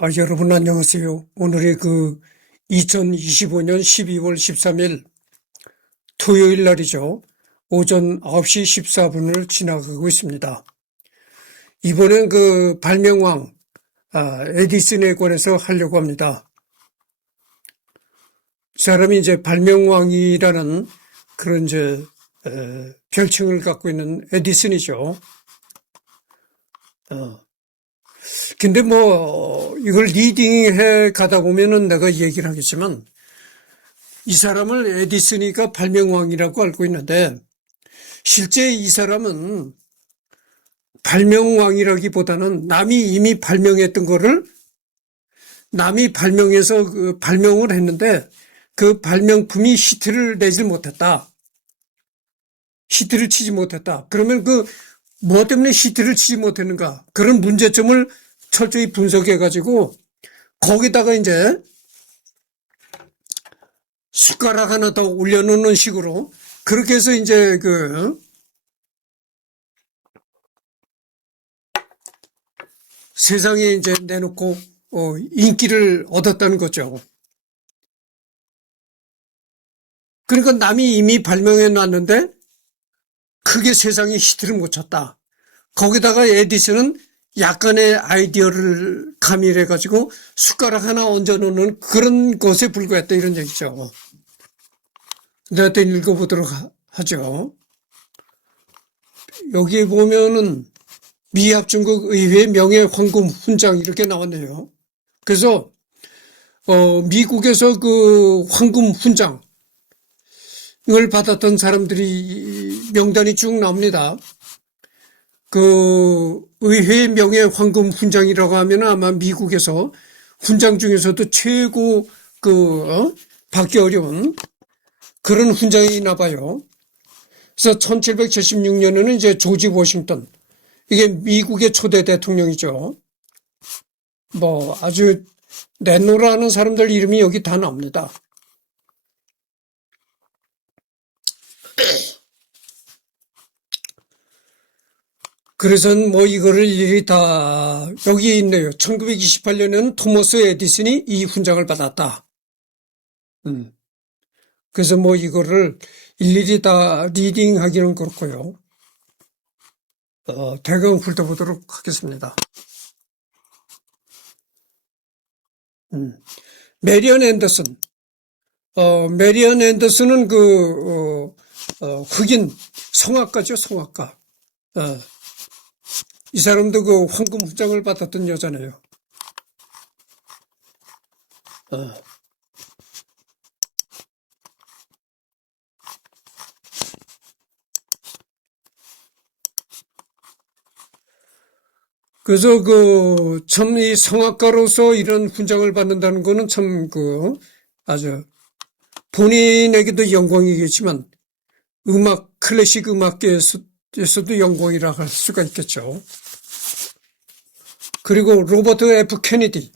여러분 안녕하세요. 오늘이 2025년 12월 13일 토요일 날이죠. 오전 9시 14분을 지나가고 있습니다. 이번엔 발명왕, 에디슨에 관해서 하려고 합니다. 이 사람이 이제 발명왕이라는 그런 별칭을 갖고 있는 에디슨이죠. 근데 이걸 리딩해 가다 보면은 내가 얘기를 하겠지만, 이 사람을 에디슨이가 발명왕이라고 알고 있는데, 실제 이 사람은 발명왕이라기보다는 남이 이미 발명했던 거를 남이 발명해서 발명을 했는데, 그 발명품이 히트를 내질 못했다. 히트를 치지 못했다. 그러면 뭐 때문에 히트를 치지 못했는가? 그런 문제점을 철저히 분석해가지고, 거기다가 이제 숟가락 하나 더 올려놓는 식으로, 그렇게 해서 이제 세상에 이제 내놓고, 인기를 얻었다는 거죠. 그러니까 남이 이미 발명해 놨는데, 크게 세상에 히트를 못 쳤다. 거기다가 에디슨은 약간의 아이디어를 가미해가지고 숟가락 하나 얹어놓는 그런 것에 불과했다 이런 얘기죠. 내가 또 읽어보도록 하죠. 여기에 보면은 미합중국 의회 명예황금 훈장 이렇게 나왔네요. 그래서 미국에서 황금 훈장을 받았던 사람들이 명단이 쭉 나옵니다. 의회 명예황금 훈장이라고 하면 아마 미국에서 훈장 중에서도 최고 받기 어려운 그런 훈장이나 봐요. 그래서 1776년에는 이제 조지 워싱턴, 이게 미국의 초대 대통령이죠. 아주 내노라 하는 사람들 이름이 여기 다 나옵니다. 그래서 이거를 일일이 다 여기에 있네요. 1928년에는 토머스 에디슨이 이 훈장을 받았다. 그래서 이거를 일일이 다 리딩하기는 그렇고요. 대강 훑어보도록 하겠습니다. 메리언 앤더슨. 메리언 앤더슨은 흑인 성악가죠, 성악가. 이 사람도 황금 훈장을 받았던 여자네요. 그래서 참 이 성악가로서 이런 훈장을 받는다는 거는 참 아주 본인에게도 영광이겠지만 클래식 음악계에서도 영광이라 할 수가 있겠죠. 그리고 로버트 F. 케네디,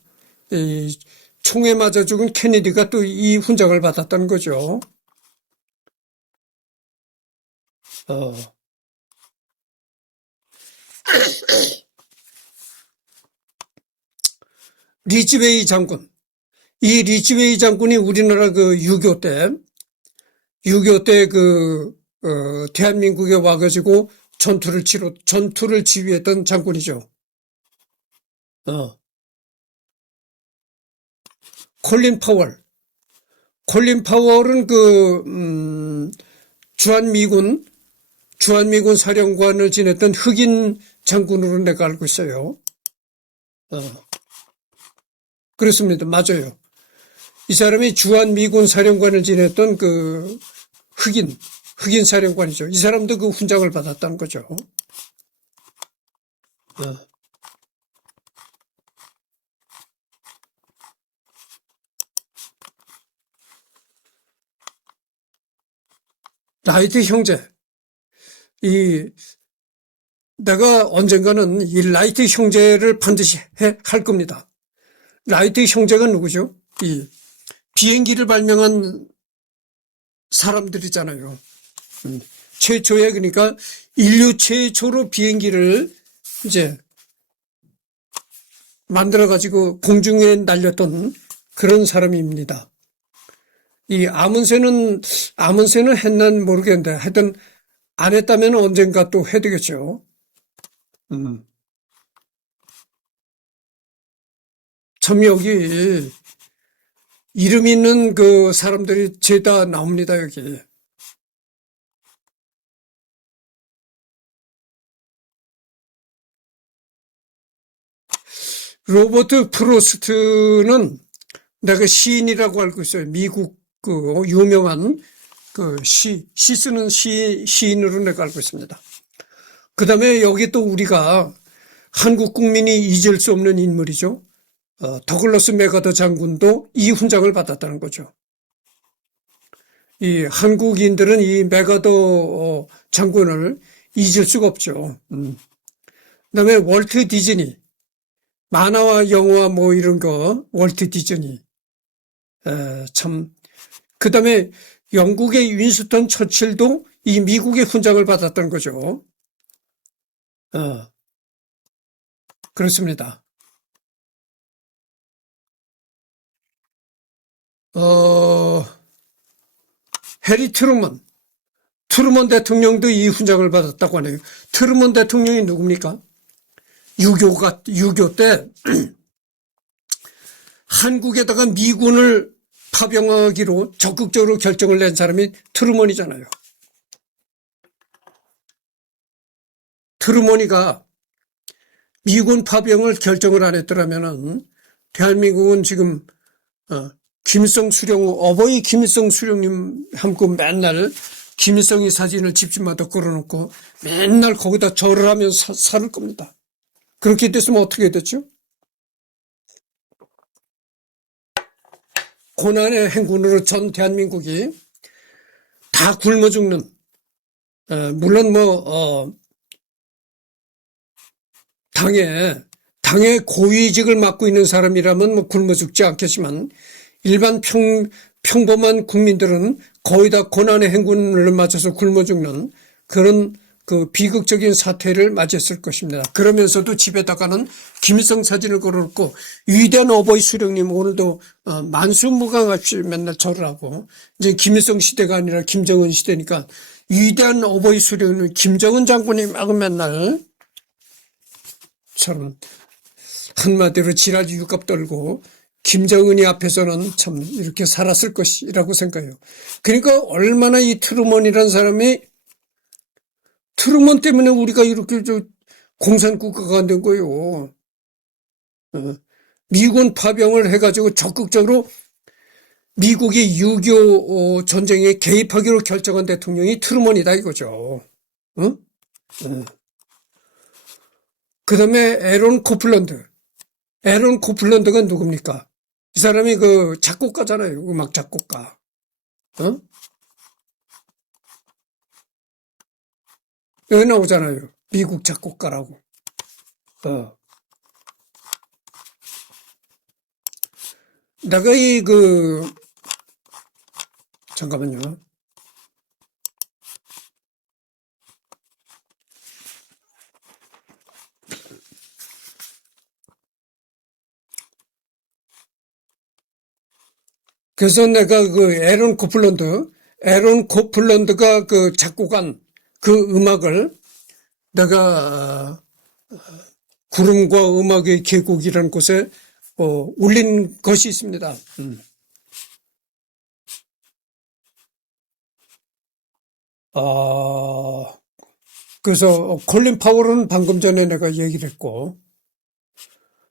총에 맞아 죽은 케네디가 또 이 훈장을 받았다는 거죠. 리즈웨이 장군. 이 리즈웨이 장군이 우리나라 6.25 때 대한민국에 와가지고 전투를 지휘했던 장군이죠. 콜린 파월은 주한미군 사령관을 지냈던 흑인 장군으로 내가 알고 있어요. 그렇습니다. 맞아요. 이 사람이 주한미군 사령관을 지냈던 흑인 사령관이죠. 이 사람도 훈장을 받았다는 거죠. 라이트 형제. 내가 언젠가는 이 라이트 형제를 반드시 할 겁니다. 라이트 형제가 누구죠? 이 비행기를 발명한 사람들이잖아요. 그러니까 인류 최초로 비행기를 이제 만들어가지고 공중에 날렸던 그런 사람입니다. 이 아문세는 했난 모르겠는데 하여튼 안 했다면 언젠가 또 해야 되겠죠. 음. 참 여기 이름 있는 그 사람들이 죄다 나옵니다, 여기. 로버트 프로스트는 내가 시인이라고 알고 있어요. 미국 그 유명한 그 시 쓰는 시인으로 내가 알고 있습니다. 그 다음에 여기 또 우리가 한국 국민이 잊을 수 없는 인물이죠. 더글러스 맥아더 장군도 이 훈장을 받았다는 거죠. 이 한국인들은 이 맥아더 장군을 잊을 수가 없죠. 그다음에 월트 디즈니, 만화와 영화 뭐 이런 거 월트 디즈니 참. 그다음에 영국의 윈스턴 처칠도 이 미국의 훈장을 받았던 거죠. 그렇습니다. 해리 트루먼 대통령도 이 훈장을 받았다고 하네요. 트루먼 대통령이 누굽니까? 6.25 때 한국에다가 미군을 파병하기로 적극적으로 결정을 낸 사람이 트루먼이잖아요. 트루먼이가 미군 파병을 결정을 안 했더라면은 대한민국은 지금 김일성 수령, 어버이 김일성 수령님 함고 맨날 김일성이 사진을 집집마다 걸어놓고 맨날 거기다 절을 하면서 살 겁니다. 그렇게 됐으면 어떻게 됐죠? 고난의 행군으로 전 대한민국이 다 굶어 죽는, 물론 당의 고위직을 맡고 있는 사람이라면 뭐 굶어 죽지 않겠지만 일반 평범한 국민들은 거의 다 고난의 행군을 맞아서 굶어 죽는 그런 그 비극적인 사태를 맞이했을 것입니다. 그러면서도 집에다가는 김일성 사진을 걸어놓고 위대한 어버이 수령님 오늘도 만수무강 없이 맨날 절을 하고 이제 김일성 시대가 아니라 김정은 시대니까 위대한 어버이 수령님 김정은 장군이 막 맨날 참 한마디로 지랄 유갑 떨고 김정은이 앞에서는 참 이렇게 살았을 것이라고 생각해요. 그러니까 얼마나 이 트루먼이라는 사람이 트루먼 때문에 우리가 이렇게 공산국가가 안 된 거예요. 미군 파병을 해가지고 적극적으로 미국이 6.25 전쟁에 개입하기로 결정한 대통령이 트루먼이다 이거죠. 응? 그 다음에 에런 코플런드가 누굽니까? 이 사람이 그 작곡가잖아요. 음악 작곡가. 여기 나오잖아요. 미국 작곡가라고. 내가 잠깐만요. 그래서 내가 그 에런 코플런드가 그 작곡한 그 음악을 내가 구름과 음악의 계곡이라는 곳에 올린 것이 있습니다. 그래서 콜린 파월은 방금 전에 내가 얘기를 했고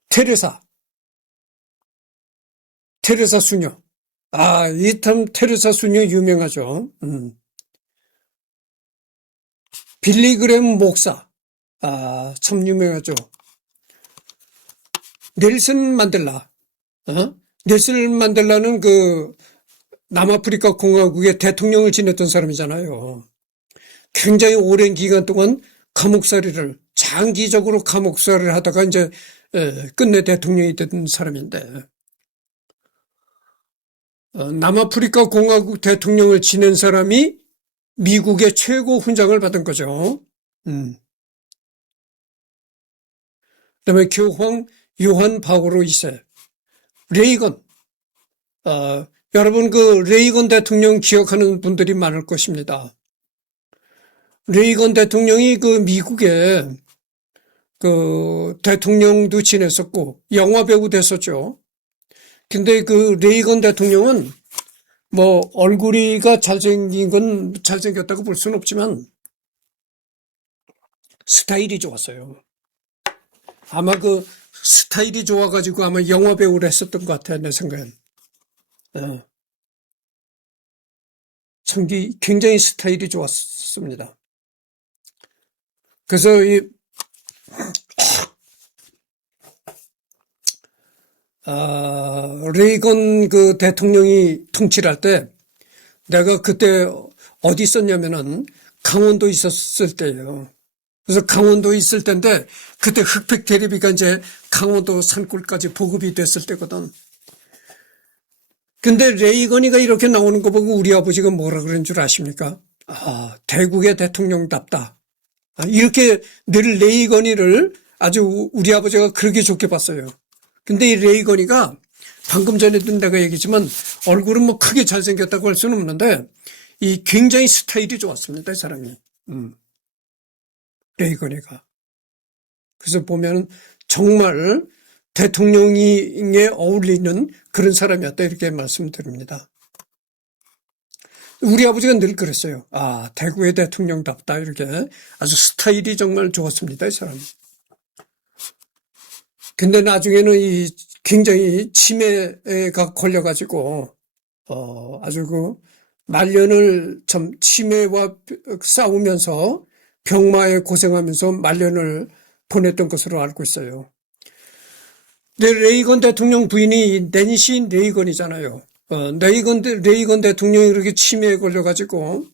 테레사 수녀. 이 참 테레사 수녀 유명하죠. 빌리 그램 목사. 참 유명하죠. 넬슨 만델라. 넬슨 만델라는 그 남아프리카 공화국의 대통령을 지냈던 사람이잖아요. 굉장히 오랜 기간 동안 장기적으로 감옥살이를 하다가 이제 끝내 대통령이 된 사람인데 남아프리카 공화국 대통령을 지낸 사람이 미국의 최고 훈장을 받은 거죠. 그다음에 교황 요한 바오로 2세, 레이건, 여러분 그 레이건 대통령 기억하는 분들이 많을 것입니다. 레이건 대통령이 그 미국의 그 대통령도 지냈었고 영화 배우 됐었죠. 근데 그 레이건 대통령은 뭐 얼굴이가 잘생긴 건 잘생겼다고 볼 수는 없지만 스타일이 좋았어요. 아마 그 스타일이 좋아가지고 아마 영화 배우를 했었던 것 같아요. 내 생각엔. 예. 굉장히 스타일이 좋았습니다. 그래서 이 레이건 그 대통령이 통치를 할 때 내가 그때 어디 있었냐면은 강원도 있었을 때예요. 그래서 강원도에 있을 때인데 그때 흑백 테레비가 이제 강원도 산골까지 보급이 됐을 때거든. 근데 레이건이가 이렇게 나오는 거 보고 우리 아버지가 뭐라 그런 줄 아십니까? 대국의 대통령답다. 이렇게 늘 레이건이를 아주 우리 아버지가 그렇게 좋게 봤어요. 근데 이 레이건이가 방금 전에도 내가 얘기했지만 얼굴은 뭐 크게 잘생겼다고 할 수는 없는데 이 굉장히 스타일이 좋았습니다. 이 사람이. 레이건이가. 그래서 보면 정말 대통령에 어울리는 그런 사람이었다 이렇게 말씀드립니다. 우리 아버지가 늘 그랬어요. 대구의 대통령답다 이렇게 아주 스타일이 정말 좋았습니다. 이 사람이. 근데 나중에는 이 굉장히 치매가 걸려가지고 아주 그 말년을 참 치매와 싸우면서 병마에 고생하면서 말년을 보냈던 것으로 알고 있어요. 근데 레이건 대통령 부인이 낸시 레이건이잖아요. 레이건 대통령이 그렇게 치매에 걸려가지고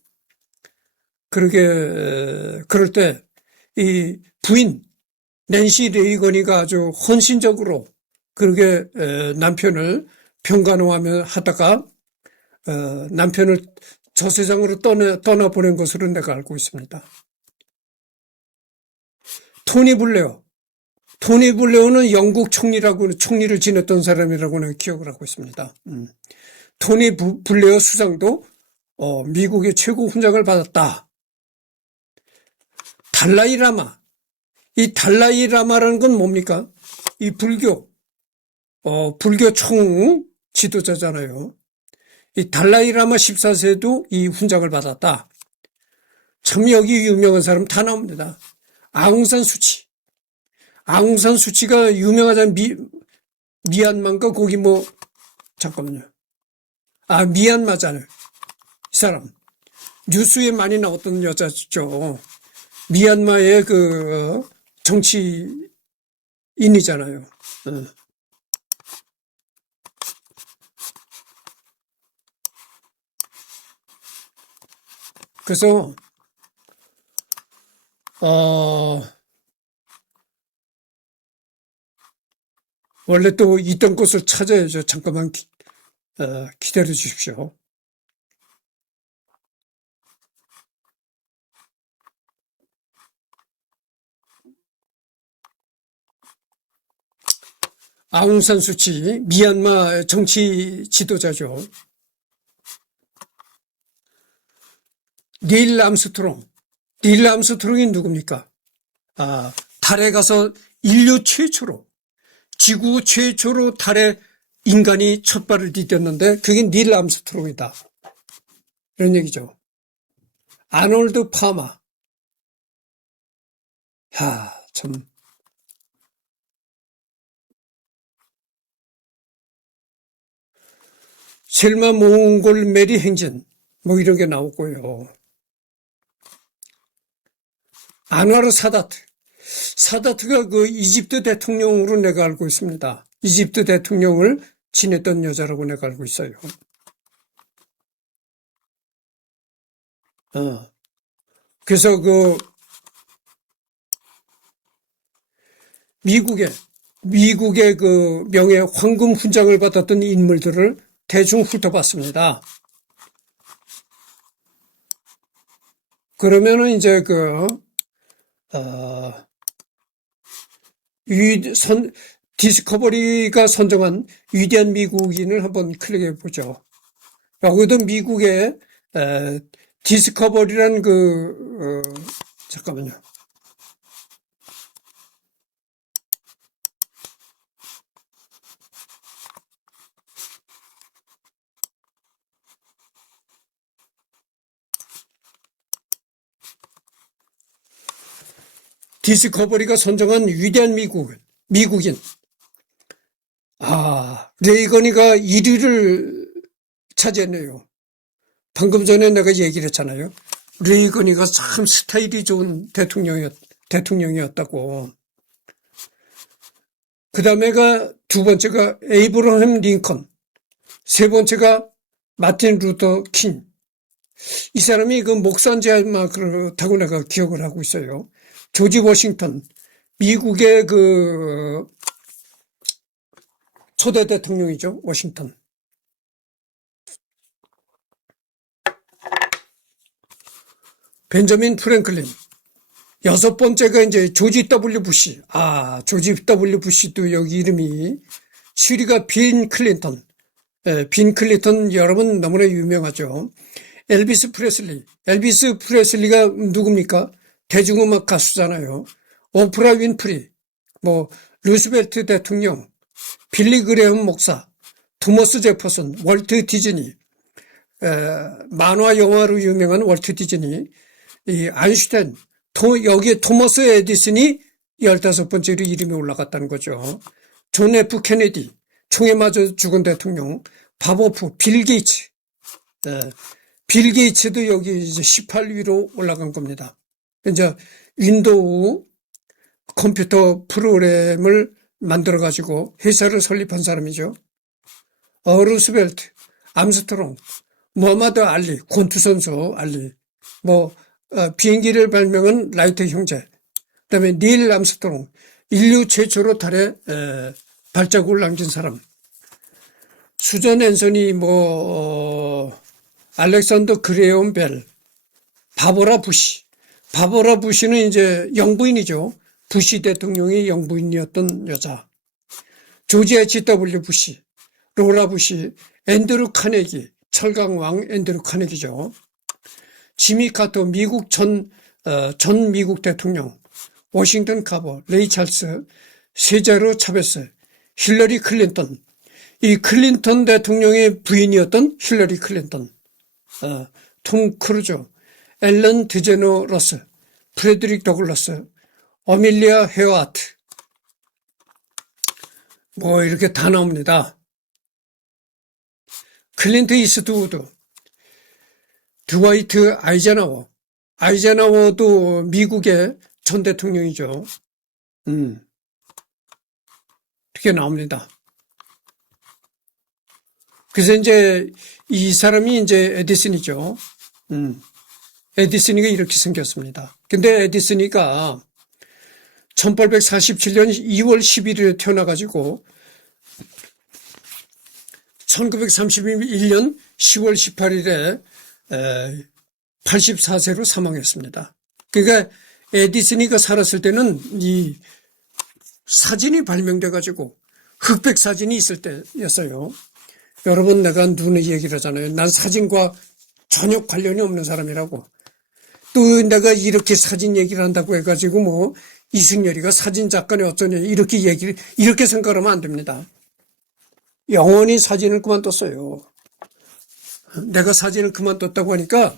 그럴 때 이 부인 낸시 레이건이가 아주 헌신적으로 그렇게 남편을 병간호하며 하다가 남편을 저 세상으로 떠나보낸 것으로 내가 알고 있습니다. 토니 블레어는 영국 총리를 지냈던 사람이라고 내가 기억을 하고 있습니다. 토니 블레어 수상도 미국의 최고 훈장을 받았다. 이 달라이 라마라는 건 뭡니까? 이 불교 총 지도자잖아요. 이 달라이 라마 14세도 이 훈장을 받았다. 참 여기 유명한 사람 다 나옵니다. 아웅산 수치가 유명하잖아요. 미얀마인가 거기 잠깐만요. 미얀마잖아요. 이 사람 뉴스에 많이 나왔던 여자죠. 미얀마의 그 정치인이잖아요. 그래서 원래 또 있던 곳을 찾아야죠. 잠깐만 기다려 주십시오. 아웅산 수치, 미얀마 정치 지도자죠. 닐 암스트롱이 누굽니까? 달에 가서 지구 최초로 달에 인간이 첫 발을 디뎠는데 그게 닐 암스트롱이다. 이런 얘기죠. 아놀드 파마. 참. 셀마 몽골 메리 행진 이런 게 나오고요. 안와르 사다트가 그 이집트 대통령으로 내가 알고 있습니다. 이집트 대통령을 지냈던 여자라고 내가 알고 있어요. 그래서 그 미국의 그 명예 황금 훈장을 받았던 인물들을 대충 훑어봤습니다. 그러면은 이제 디스커버리가 선정한 위대한 미국인을 한번 클릭해 보죠. 여기도 미국의 디스커버리란 잠깐만요. 디스커버리가 선정한 위대한 미국인. 레이건이가 1위를 차지했네요. 방금 전에 내가 얘기를 했잖아요. 레이건이가 참 스타일이 좋은 대통령이었다고. 그 다음에가 두 번째가 에이브러햄 링컨. 세 번째가 마틴 루터 킹. 이 사람이 그 목사인지 아마 그렇다고 내가 기억을 하고 있어요. 조지 워싱턴. 미국의 초대 대통령이죠. 워싱턴. 벤저민 프랭클린. 여섯 번째가 이제 조지 W 부시. 조지 W 부시도 여기 이름이 쉬리가 빈 클린턴. 빈 클린턴 여러분 너무나 유명하죠. 엘비스 프레슬리. 엘비스 프레슬리가 누굽니까? 대중음악 가수잖아요. 오프라 윈프리. 루스벨트 대통령. 빌리 그레엄 목사. 토머스 제퍼슨. 월트 디즈니. 만화 영화로 유명한 월트 디즈니. 이 아인슈타인. 여기에 토머스 에디슨이 15번째로 이름이 올라갔다는 거죠. 존 F 케네디. 총에 맞아 죽은 대통령. 바보프. 빌 게이츠. 빌 게이츠도 여기 이제 18위로 올라간 겁니다. 이제 윈도우 컴퓨터 프로그램을 만들어 가지고 회사를 설립한 사람이죠. 루스벨트, 암스트롱, 무하마드 알리, 권투 선수 알리, 비행기를 발명한 라이트 형제, 그다음에 닐 암스트롱, 인류 최초로 달에 발자국을 남긴 사람, 수전 앤서니, 알렉산더 그레엄 벨, 바버라 부시. 바버라 부시는 이제 영부인이죠. 부시 대통령이 영부인이었던 여자. 조지 H.W. 부시, 로라 부시, 앤드루 카네기, 철강왕 앤드루 카네기죠. 지미 카터, 미국 전 미국 대통령, 워싱턴 카버, 레이 찰스, 세자로 차베스, 힐러리 클린턴. 이 클린턴 대통령의 부인이었던 힐러리 클린턴. 톰 크루즈, 앨런 드제노러스, 프레드릭 더글라스, 어밀리아 헤어아트. 이렇게 다 나옵니다. 클린트 이스트우드, 드와이트 아이젠하워. 아이젠하워도 미국의 전 대통령이죠. 이렇게 나옵니다. 그래서 이제 이 사람이 이제 에디슨이죠. 에디슨이가 이렇게 생겼습니다. 근데 에디슨이가 1847년 2월 11일에 태어나가지고 1931년 10월 18일에 84세로 사망했습니다. 그러니까 에디슨이가 살았을 때는 이 사진이 발명돼가지고 흑백 사진이 있을 때였어요. 여러분 내가 눈에 얘기를 하잖아요. 난 사진과 전혀 관련이 없는 사람이라고. 또 내가 이렇게 사진 얘기를 한다고 해가지고 이승열이가 사진 작가네 어쩌냐 이렇게 생각하면 안 됩니다. 영원히 사진을 그만뒀어요. 내가 사진을 그만뒀다고 하니까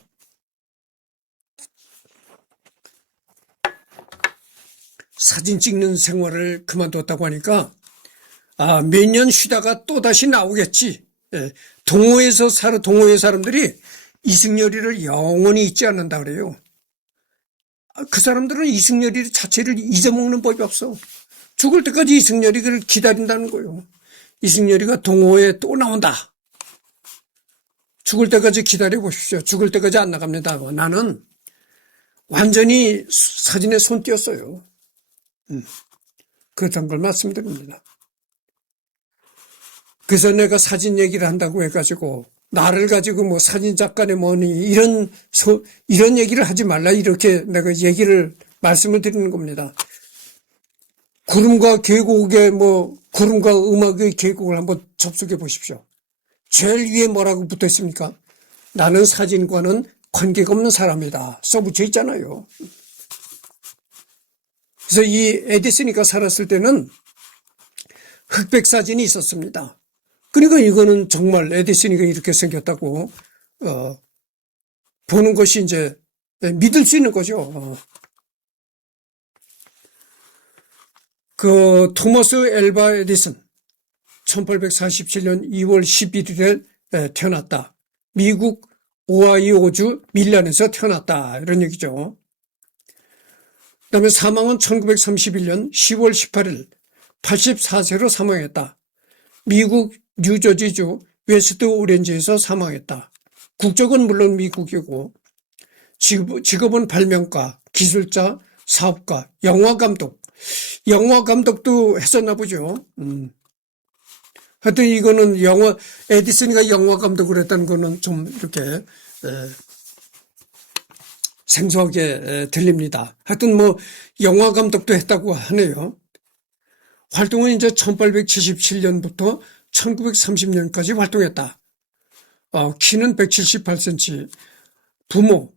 사진 찍는 생활을 그만뒀다고 하니까 몇 년 쉬다가 또다시 나오겠지. 동호회 사람들이 이승열이를 영원히 잊지 않는다 그래요. 그 사람들은 이승열이 자체를 잊어먹는 법이 없어. 죽을 때까지 이승열이를 기다린다는 거예요. 이승열이가 동호회에 또 나온다. 죽을 때까지 기다려보십시오. 죽을 때까지 안 나갑니다. 나는 완전히 사진에 손 띄었어요. 그렇다는 걸 말씀드립니다. 그래서 내가 사진 얘기를 한다고 해가지고 나를 가지고 사진 작가네 이런 얘기를 하지 말라 이렇게 내가 말씀을 드리는 겁니다. 구름과 계곡의 구름과 음악의 계곡을 한번 접속해 보십시오. 제일 위에 뭐라고 붙어 있습니까? 나는 사진과는 관계가 없는 사람이다. 써붙여 있잖아요. 그래서 이 에디슨이가 살았을 때는 흑백 사진이 있었습니다. 그러니까 이거는 정말 에디슨이가 이렇게 생겼다고 보는 것이 이제 믿을 수 있는 거죠. 그 토머스 앨바 에디슨 1847년 2월 11일에 태어났다. 미국 오하이오주 밀란에서 태어났다. 이런 얘기죠. 그다음에 사망은 1931년 10월 18일 84세로 사망했다. 미국 뉴저지주 웨스트 오렌지에서 사망했다. 국적은 물론 미국이고 직업은 발명가, 기술자, 사업가, 영화감독. 영화감독도 했었나 보죠. 하여튼 이거는 에디슨이가 영화감독을 했다는 거는 좀 이렇게 생소하게 들립니다. 하여튼 영화감독도 했다고 하네요. 활동은 이제 1877년부터 1930년까지 활동했다. 키는 178cm. 부모,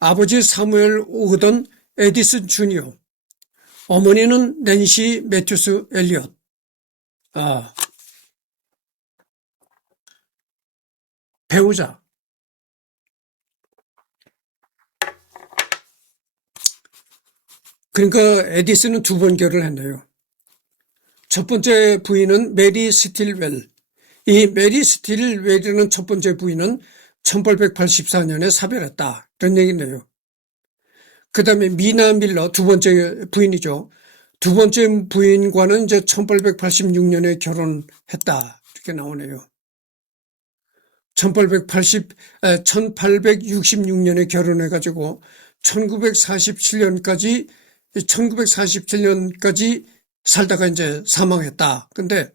아버지 사무엘 오거던 에디슨 주니어. 어머니는 낸시 매튜스 엘리엇. 배우자. 그러니까 에디슨은 두 번 결혼했네요. 첫 번째 부인은 메리 스틸웰. 이 메리 스틸웰이라는 첫 번째 부인은 1884년에 사별했다. 이런 얘기네요. 그 다음에 미나 밀러 두 번째 부인이죠. 두 번째 부인과는 이제 1886년에 결혼했다. 이렇게 나오네요. 1866년에 결혼해가지고 1947년까지 살다가 이제 사망했다. 근데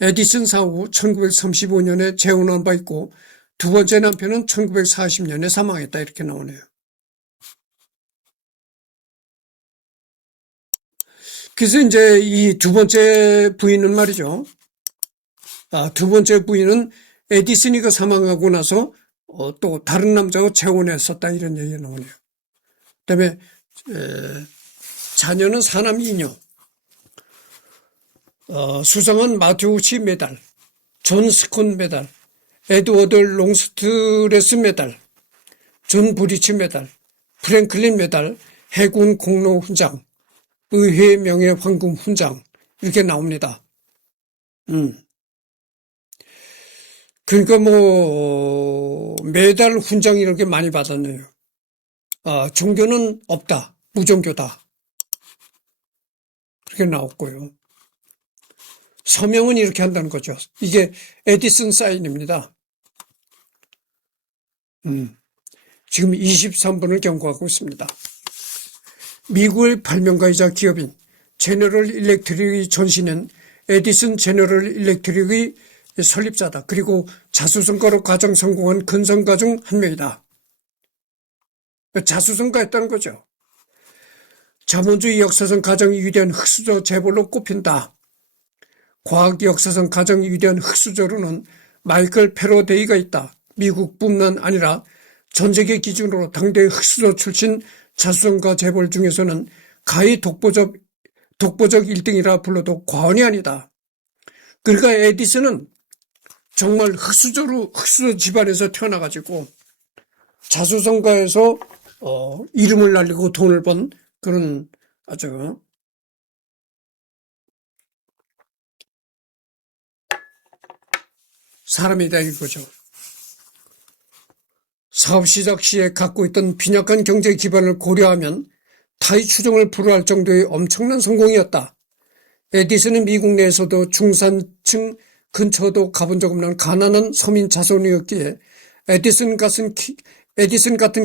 에디슨 사후 1935년에 재혼한 바 있고 두 번째 남편은 1940년에 사망했다. 이렇게 나오네요. 그래서 이제 이 두 번째 부인은 말이죠. 두 번째 부인은 에디슨이가 사망하고 나서 또 다른 남자와 재혼했었다. 이런 얘기가 나오네요. 그다음에 자녀는 사남 2녀. 수상은 마테우치 메달, 존 스콘 메달, 에드워드 롱스트레스 메달, 존 브리치 메달, 프랭클린 메달, 해군 공로 훈장, 의회 명예 황금 훈장 이렇게 나옵니다. 그러니까 메달 훈장 이렇게 많이 받았네요. 종교는 없다. 무종교다. 그렇게 나왔고요. 서명은 이렇게 한다는 거죠. 이게 에디슨 사인입니다. 지금 23분을 경고하고 있습니다. 미국의 발명가이자 기업인 제너럴 일렉트릭의 전신은 에디슨 제너럴 일렉트릭의 설립자다. 그리고 자수성가로 가장 성공한 근성가 중 한 명이다. 자수성가했다는 거죠. 자본주의 역사상 가장 위대한 흑수저 재벌로 꼽힌다. 과학 역사상 가장 위대한 흑수저로는 마이클 패러데이가 있다. 미국뿐만 아니라 전 세계 기준으로 당대 흑수저 출신 자수성가 재벌 중에서는 가히 독보적 1등이라 불러도 과언이 아니다. 그러니까 에디슨은 정말 흑수저 집안에서 태어나가지고 자수성가에서 이름을 날리고 돈을 번 그런 아주 사람이다 이거죠. 사업 시작 시에 갖고 있던 빈약한 경제 기반을 고려하면 타의 추종을 불허할 정도의 엄청난 성공이었다. 에디슨은 미국 내에서도 중산층 근처도 가본 적 없는 가난한 서민 자손이었기에 에디슨 같은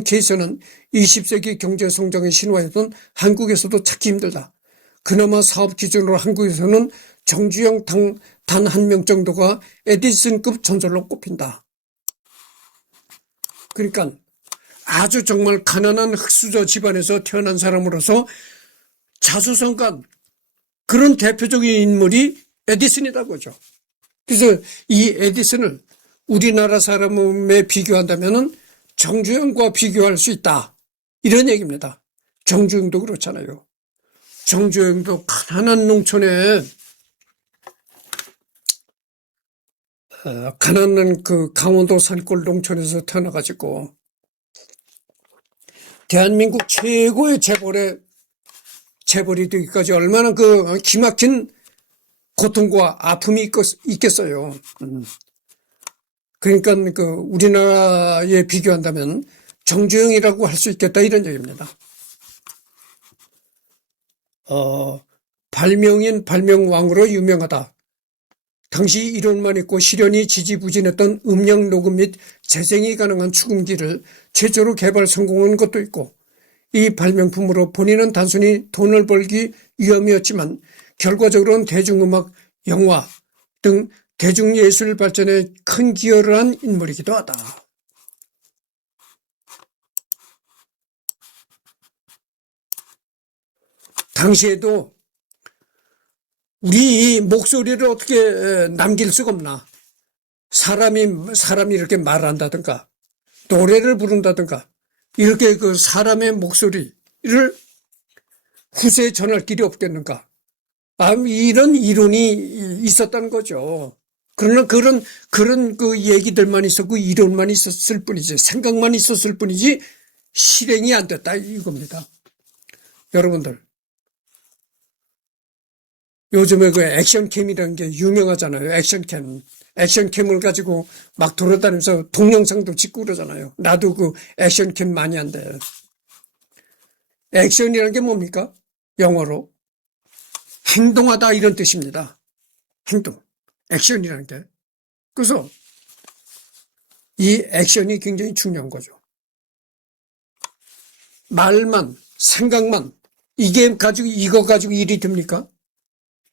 케이스는 20세기 경제 성장의 신화였던 한국에서도 찾기 힘들다. 그나마 사업 기준으로 한국에서는 정주영 단 한 명 정도가 에디슨급 전설로 꼽힌다. 그러니까 아주 정말 가난한 흑수저 집안에서 태어난 사람으로서 자수성가 그런 대표적인 인물이 에디슨이다 그죠. 그래서 이 에디슨을 우리나라 사람에 비교한다면은 정주영과 비교할 수 있다. 이런 얘기입니다. 정주영도 그렇잖아요. 정주영도 가난한 농촌에 가난한 그 강원도 산골 농촌에서 태어나가지고 대한민국 최고의 재벌이 되기까지 얼마나 그 기막힌 고통과 아픔이 있겠어요. 그러니까 그 우리나라에 비교한다면 정주영이라고 할 수 있겠다 이런 얘기입니다. 발명인 발명왕으로 유명하다. 당시 이론만 있고 실현이 지지부진했던 음량 녹음 및 재생이 가능한 축음기를 최초로 개발 성공한 것도 있고 이 발명품으로 본인은 단순히 돈을 벌기 위함이었지만 결과적으로는 대중음악, 영화 등 대중예술 발전에 큰 기여를 한 인물이기도 하다. 당시에도 우리 목소리를 어떻게 남길 수가 없나. 사람이 이렇게 말한다든가 노래를 부른다든가 이렇게 그 사람의 목소리를 후세에 전할 길이 없겠는가. 이런 이론이 있었다는 거죠. 그러나 그런 그 얘기들만 있었고 이론만 있었을 뿐이지 생각만 있었을 뿐이지 실행이 안 됐다 이겁니다. 여러분들 요즘에 그 액션캠이라는 게 유명하잖아요. 액션캠을 가지고 막 돌아다니면서 동영상도 찍고 그러잖아요. 나도 그 액션캠 많이 한대. 액션이라는 게 뭡니까? 영어로 행동하다 이런 뜻입니다. 행동. 액션이라는 게. 그래서 이 액션이 굉장히 중요한 거죠. 말만, 생각만 이거 가지고 일이 됩니까?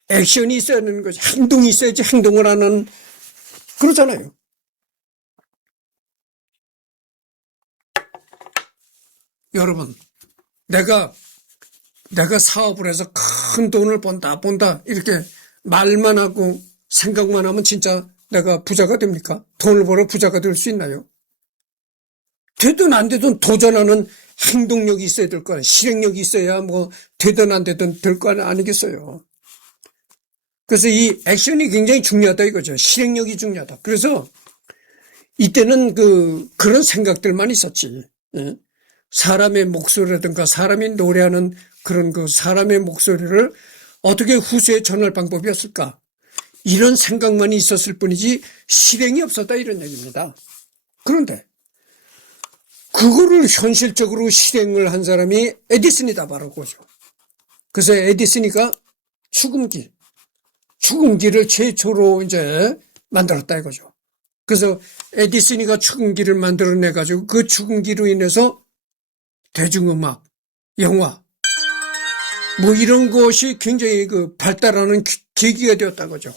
액션이 있어야 되는 거지. 행동이 있어야지 행동을 하는 그러잖아요. 여러분, 내가 사업을 해서 큰 돈을 본다 이렇게 말만 하고 생각만 하면 진짜 내가 부자가 됩니까? 돈을 벌어 부자가 될 수 있나요? 되든 안 되든 도전하는 행동력이 있어야 될 거 아니에요. 실행력이 있어야 뭐 되든 안 되든 될 거 아니겠어요. 그래서 이 액션이 굉장히 중요하다 이거죠. 실행력이 중요하다. 그래서 이때는 그런 생각들만 있었지. 예? 사람의 목소리라든가 사람이 노래하는 그런 그 사람의 목소리를 어떻게 후세에 전할 방법이 없을까? 이런 생각만 있었을 뿐이지 실행이 없었다 이런 얘기입니다. 그런데 그거를 현실적으로 실행을 한 사람이 에디슨이다 바로 그거죠. 그래서 에디슨이가 축음기를 최초로 이제 만들었다 이거죠. 그래서 에디슨이가 축음기를 만들어내 가지고 그 축음기로 인해서 대중음악, 영화 뭐 이런 것이 굉장히 그 발달하는 계기가 되었다 거죠.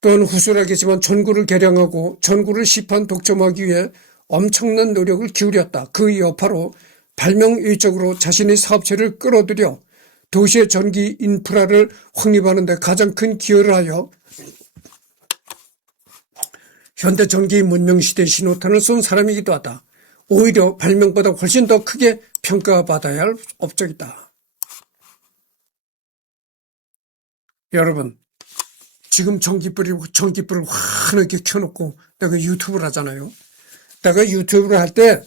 또한 후술하겠지만 전구를 개량하고 전구를 시판 독점하기 위해 엄청난 노력을 기울였다. 그 여파로 발명 일적으로 자신의 사업체를 끌어들여 도시의 전기 인프라를 확립하는 데 가장 큰 기여를 하여 현대 전기 문명 시대의 신호탄을 쏜 사람이기도 하다. 오히려 발명보다 훨씬 더 크게 평가받아야 할 업적이다. 여러분, 지금 전기불을 환하게 켜놓고 내가 유튜브를 하잖아요. 내가 유튜브를 할 때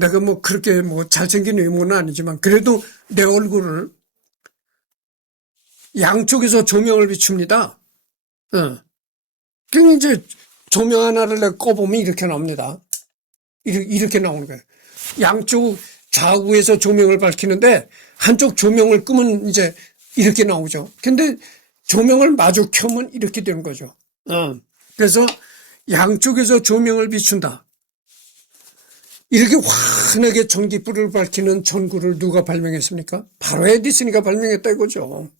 내가 뭐 그렇게 뭐 잘생긴 외모는 아니지만 그래도 내 얼굴을 양쪽에서 조명을 비춥니다. 그럼 이제 조명 하나를 내가 꺼보면 이렇게 나옵니다. 이렇게 나오는 거예요. 양쪽 좌우에서 조명을 밝히는데 한쪽 조명을 끄면 이제 이렇게 나오죠. 근데 조명을 마주 켜면 이렇게 되는 거죠. 그래서 양쪽에서 조명을 비춘다. 이렇게 환하게 전기불을 밝히는 전구를 누가 발명했습니까? 바로 에디슨이가 발명했다 이거죠.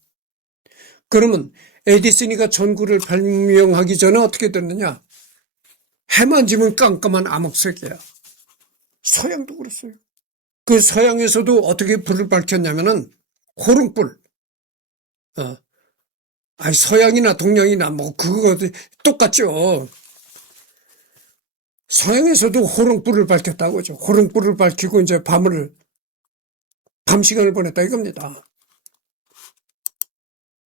그러면 에디슨이가 전구를 발명하기 전에 어떻게 됐느냐? 해만 지면 깜깜한 암흑색이야. 서양도 그랬어요. 그 서양에서도 어떻게 불을 밝혔냐면은 호롱불. 아니 서양이나 동양이나 뭐 그거 똑같죠. 서양에서도 호롱불을 밝혔다고죠. 호롱불을 밝히고 이제 밤 시간을 보냈다 이겁니다.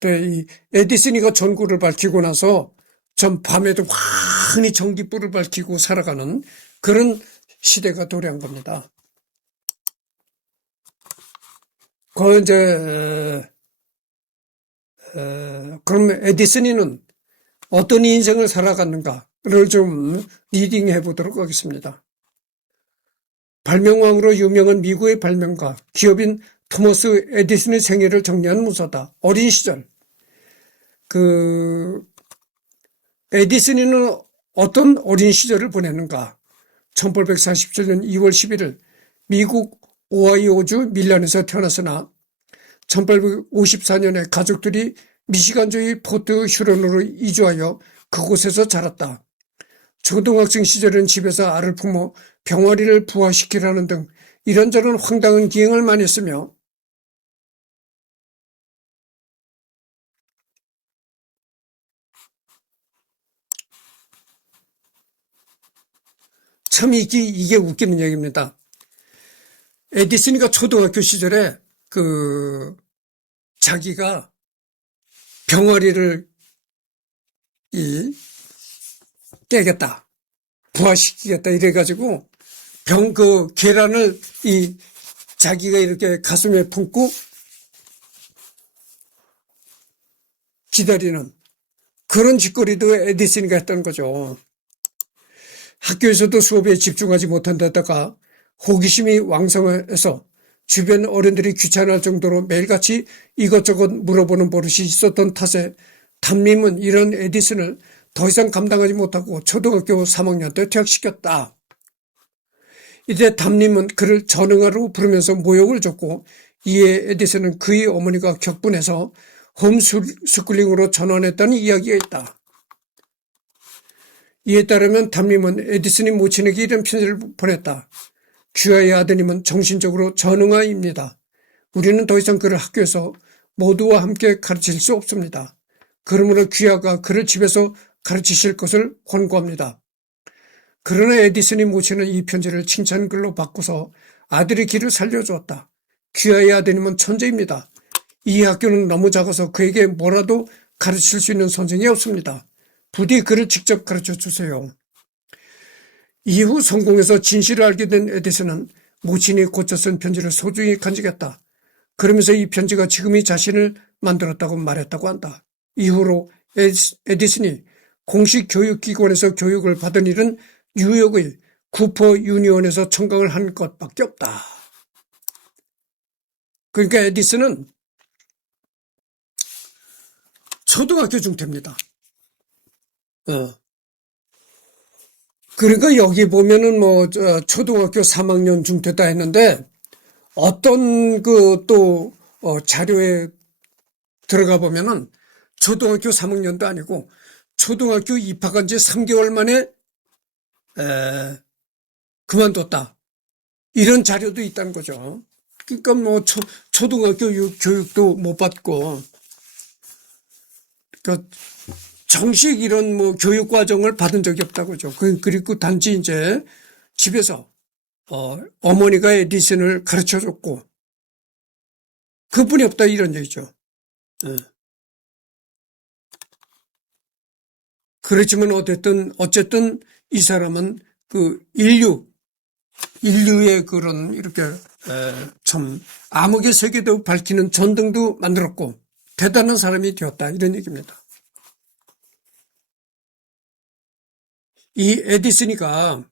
이 에디슨이가 전구를 밝히고 나서 전 밤에도 환히 전기불을 밝히고 살아가는 그런 시대가 도래한 겁니다. 그럼 에디슨이는 어떤 인생을 살아갔는가를 좀 리딩해 보도록 하겠습니다. 발명왕으로 유명한 미국의 발명가, 기업인 토머스 에디슨의 생애를 정리한 문서다. 어린 시절. 에디슨이는 어떤 어린 시절을 보냈는가? 1847년 2월 11일 미국 오하이오주 밀란에서 태어났으나 1854년에 가족들이 미시간주의 포트 휴런으로 이주하여 그곳에서 자랐다. 초등학생 시절은 집에서 알을 품어 병아리를 부화시키라는 등 이런저런 황당한 기행을 많이 했으며 참 이게 웃기는 얘기입니다. 에디슨이가 초등학교 시절에 자기가 병아리를 깨겠다, 부화시키겠다 이래가지고 계란을 자기가 이렇게 가슴에 품고 기다리는 그런 짓거리도 에디슨이가 했던 거죠. 학교에서도 수업에 집중하지 못한 데다가 호기심이 왕성해서 주변 어른들이 귀찮을 정도로 매일같이 이것저것 물어보는 버릇이 있었던 탓에 담임은 이런 에디슨을 더 이상 감당하지 못하고 초등학교 3학년 때 퇴학시켰다. 이때 담임은 그를 전응하라고 부르면서 모욕을 줬고 이에 에디슨은 그의 어머니가 격분해서 홈스쿨링으로 전환했다는 이야기가 있다. 이에 따르면 담임은 에디슨이 모친에게 이런 편지를 보냈다. 귀하의 아드님은 정신적으로 전응아입니다. 우리는 더 이상 그를 학교에서 모두와 함께 가르칠 수 없습니다. 그러므로 귀하가 그를 집에서 가르치실 것을 권고합니다. 그러나 에디슨이 모친은 이 편지를 칭찬글로 바꿔서 아들의 길을 살려주었다. 귀하의 아드님은 천재입니다. 이 학교는 너무 작아서 그에게 뭐라도 가르칠 수 있는 선생이 없습니다. 부디 그를 직접 가르쳐 주세요. 이후 성공해서 진실을 알게 된 에디슨은 모친이 고쳐 쓴 편지를 소중히 간직했다. 그러면서 이 편지가 지금의 자신을 만들었다고 말했다고 한다. 이후로 에디슨이 공식 교육기관에서 교육을 받은 일은 뉴욕의 쿠퍼 유니온에서 청강을 한 것밖에 없다. 그러니까 에디슨은 초등학교 중퇴입니다. 그러니까 여기 보면은 초등학교 3학년 중퇴다 했는데 어떤 자료에 들어가 보면은 초등학교 3학년도 아니고 초등학교 입학한 지 3개월 만에 그만뒀다. 이런 자료도 있다는 거죠. 그러니까 초등학교 교육도 못 받고 그러니까 정식 이런 교육 과정을 받은 적이 없다고죠. 그리고 단지 이제 집에서 어머니가 에디슨을 가르쳐 줬고 그뿐이 없다 이런 얘기죠. 그렇지만 어쨌든 이 사람은 인류의 그런 이렇게 참 암흑의 세계도 밝히는 전등도 만들었고 대단한 사람이 되었다 이런 얘기입니다. 이 에디슨이가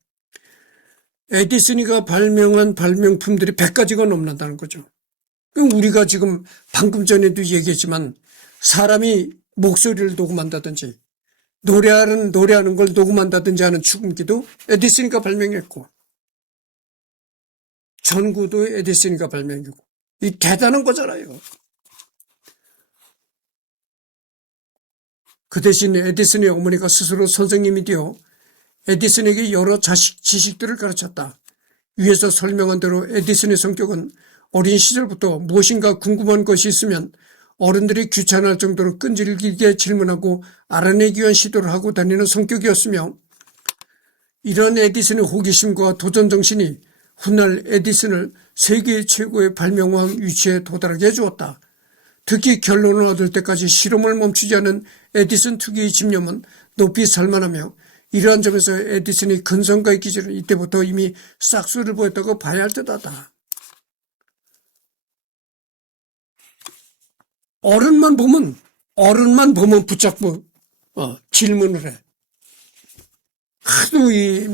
발명한 발명품들이 100가지가 넘는다는 거죠. 우리가 지금 방금 전에도 얘기했지만 사람이 목소리를 녹음한다든지 노래하는 걸 녹음한다든지 하는 축음기도 에디슨이가 발명했고 전구도 에디슨이가 발명이고 이 대단한 거잖아요. 그 대신 에디슨의 어머니가 스스로 선생님이 되어 에디슨에게 여러 지식들을 가르쳤다. 위에서 설명한 대로 에디슨의 성격은 어린 시절부터 무엇인가 궁금한 것이 있으면 어른들이 귀찮아할 정도로 끈질기게 질문하고 알아내기 위한 시도를 하고 다니는 성격이었으며, 이런 에디슨의 호기심과 도전정신이 훗날 에디슨을 세계 최고의 발명왕 위치에 도달하게 해주었다. 특히 결론을 얻을 때까지 실험을 멈추지 않은 에디슨 특유의 집념은 높이 살만하며, 이러한 점에서 에디슨의 근성과의 기질은 이때부터 이미 싹수를 보였다고 봐야 할 듯하다. 어른만 보면 붙잡고 질문을 해. 하도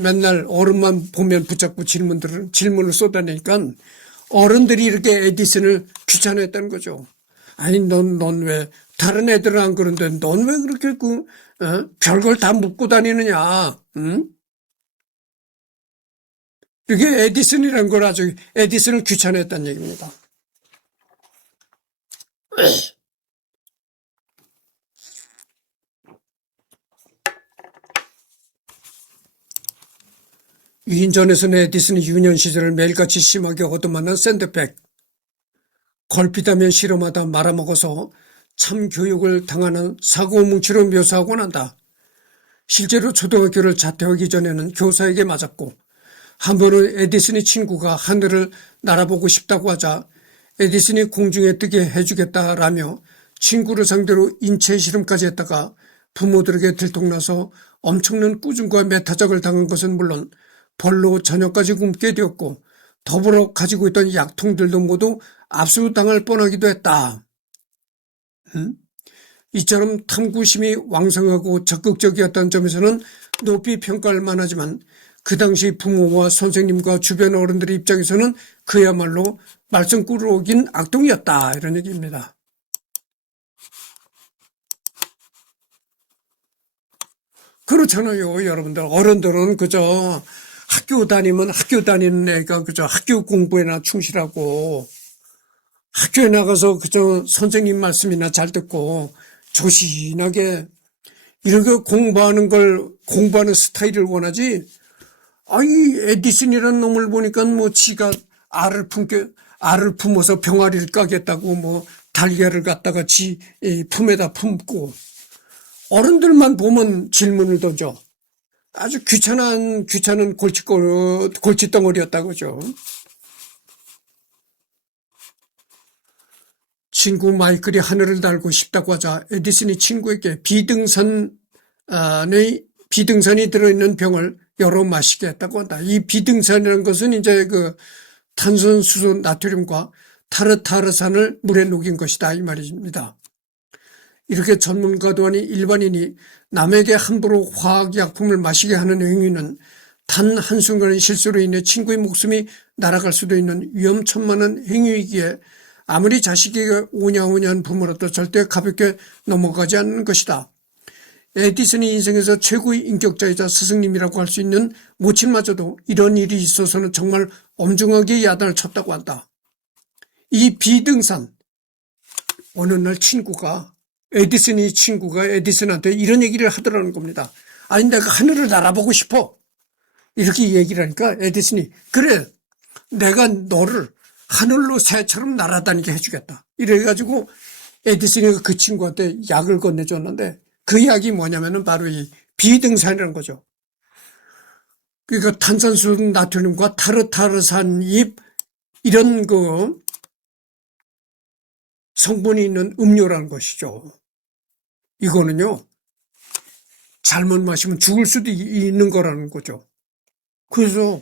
맨날 어른만 보면 붙잡고 질문을 쏟아내니까 어른들이 이렇게 에디슨을 귀찮아했다는 거죠. 아니, 넌 왜 다른 애들은 안 그런데 넌 왜 그렇게 별걸 다 묻고 다니느냐? 응? 이게 에디슨이라는 걸 아주 에디슨을 귀찮아했다는 얘기입니다. 위인전에서는 에디슨이 유년 시절을 매일같이 심하게 얻어맞는 샌드백, 걸핏하면 실험하다 말아먹어서 참교육을 당하는 사고뭉치로 묘사하곤 한다. 실제로 초등학교를 자퇴하기 전에는 교사에게 맞았고, 한 번은 에디슨의 친구가 하늘을 날아보고 싶다고 하자 에디슨이 공중에 뜨게 해주겠다라며 친구를 상대로 인체 실험까지 했다가 부모들에게 들통나서 엄청난 꾸중과 매타작을 당한 것은 물론 벌로 저녁까지 굶게 되었고, 더불어 가지고 있던 약통들도 모두 압수당할 뻔하기도 했다. 이처럼 탐구심이 왕성하고 적극적이었다는 점에서는 높이 평가할 만하지만, 그 당시 부모와 선생님과 주변 어른들의 입장에서는 그야말로 말썽 꾸러기인 악동이었다, 이런 얘기입니다. 그렇잖아요, 여러분들. 어른들은 그저 학교 다니면 학교 다니는 애가 그저 학교 공부에나 충실하고, 학교에 나가서 그저 선생님 말씀이나 잘 듣고 조신하게 이렇게 공부하는 스타일을 원하지. 아이, 에디슨이라는 놈을 보니까 뭐 지가 알을 품어서 병아리를 까겠다고 뭐 달걀을 갖다가 지 품에다 품고, 어른들만 보면 질문을 던져. 아주 귀찮은 골칫덩어리였다고 그죠. 친구 마이클이 하늘을 날고 싶다고 하자 에디슨이 친구에게 비등산이 들어있는 병을 열어 마시게 했다고 한다. 이 비등산이라는 것은 이제 그 탄산수소 나트륨과 타르타르산을 물에 녹인 것이다, 이 말입니다. 이렇게 전문가도 아닌 일반인이 남에게 함부로 화학약품을 마시게 하는 행위는 단 한순간의 실수로 인해 친구의 목숨이 날아갈 수도 있는 위험천만한 행위이기에 아무리 자식에게 오냐오냐한 부모라도 절대 가볍게 넘어가지 않는 것이다. 에디슨이 인생에서 최고의 인격자이자 스승님이라고 할 수 있는 모친마저도 이런 일이 있어서는 정말 엄중하게 야단을 쳤다고 한다. 이 비등산, 어느 날 친구가 에디슨한테 이런 얘기를 하더라는 겁니다. 아니, 내가 하늘을 날아보고 싶어, 이렇게 얘기를 하니까 에디슨이, 그래, 내가 너를 하늘로 새처럼 날아다니게 해주겠다, 이래가지고 에디슨이 그 친구한테 약을 건네줬는데, 그 약이 뭐냐면은 바로 이 비등산이라는 거죠. 그러니까 탄산수 나트륨과 타르타르산잎, 이런 그 성분이 있는 음료라는 것이죠. 이거는요, 잘못 마시면 죽을 수도 있는 거라는 거죠. 그래서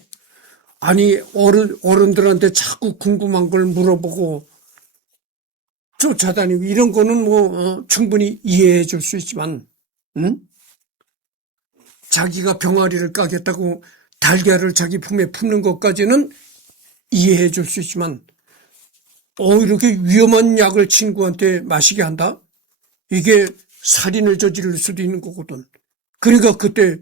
아니, 어른들한테 자꾸 궁금한 걸 물어보고 쫓아다니고 이런 거는 뭐 충분히 이해해 줄 수 있지만, 자기가 병아리를 까겠다고 달걀을 자기 품에 품는 것까지는 이해해 줄 수 있지만, 이렇게 위험한 약을 친구한테 마시게 한다? 이게 살인을 저지를 수도 있는 거거든. 그러니까 그때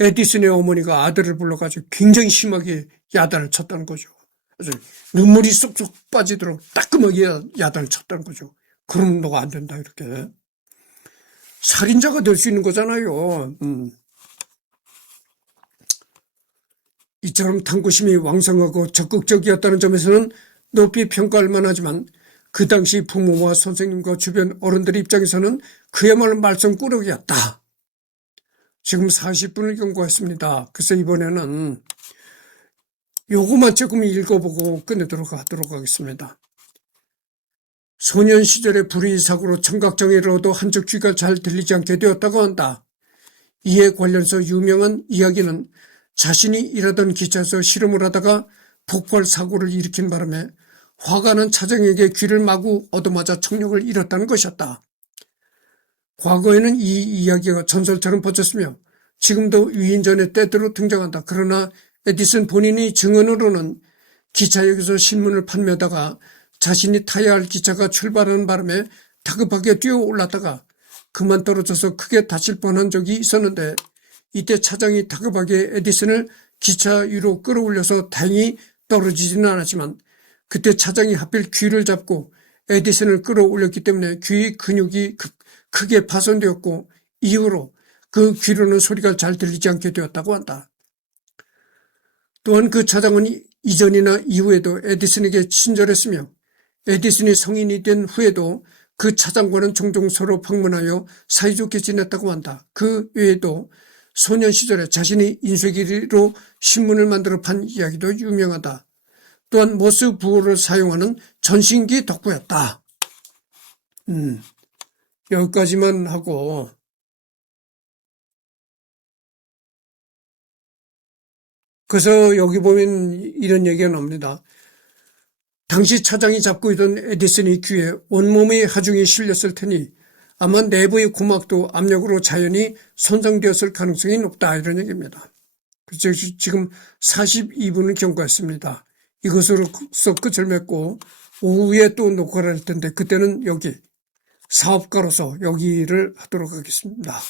에디슨의 어머니가 아들을 불러가지고 굉장히 심하게 야단을 쳤다는 거죠. 그래서 눈물이 쏙쏙 빠지도록 따끔하게 야단을 쳤다는 거죠. 그러면 너가 안 된다, 이렇게. 살인자가 될 수 있는 거잖아요. 이처럼 탐구심이 왕성하고 적극적이었다는 점에서는 높이 평가할 만하지만 그 당시 부모와 선생님과 주변 어른들 입장에서는 그야말로 말썽꾸러기였다. 지금 40분을 경과했습니다. 그래서 이번에는 요거만 조금 읽어보고 끝내도록 하겠습니다. 소년 시절의 불의 사고로 청각장애를 얻어 한쪽 귀가 잘 들리지 않게 되었다고 한다. 이에 관련해서 유명한 이야기는 자신이 일하던 기차에서 실험을 하다가 폭발 사고를 일으킨 바람에 화가 난 차장에게 귀를 마구 얻어맞아 청력을 잃었다는 것이었다. 과거에는 이 이야기가 전설처럼 퍼졌으며 지금도 위인전의 때대로 등장한다. 그러나 에디슨 본인이 증언으로는 기차역에서 신문을 판매하다가 자신이 타야 할 기차가 출발하는 바람에 다급하게 뛰어 올랐다가 그만 떨어져서 크게 다칠 뻔한 적이 있었는데 이때 차장이 다급하게 에디슨을 기차 위로 끌어올려서 다행히 떨어지지는 않았지만 그때 차장이 하필 귀를 잡고 에디슨을 끌어올렸기 때문에 귀 근육이 크게 파손되었고 이후로 그 귀로는 소리가 잘 들리지 않게 되었다고 한다. 또한 그 차장은 이전이나 이후에도 에디슨에게 친절했으며 에디슨이 성인이 된 후에도 그 차장과는 종종 서로 방문하여 사이좋게 지냈다고 한다. 그 외에도 소년 시절에 자신이 인쇄기로 신문을 만들어 판 이야기도 유명하다. 또한 모스 부호를 사용하는 전신기 덕후였다. 여기까지만 하고 그래서 여기 보면 이런 얘기가 나옵니다. 당시 차장이 잡고 있던 에디슨의 귀에 온몸의 하중이 실렸을 테니 아마 내부의 구막도 압력으로 자연히 손상되었을 가능성이 높다 이런 얘기입니다. 그래서 지금 42분을 경과했습니다. 이것으로서 끝을 맺고 오후에 또 녹화를 할 텐데 그때는 여기 사업가로서 여기를 하도록 하겠습니다.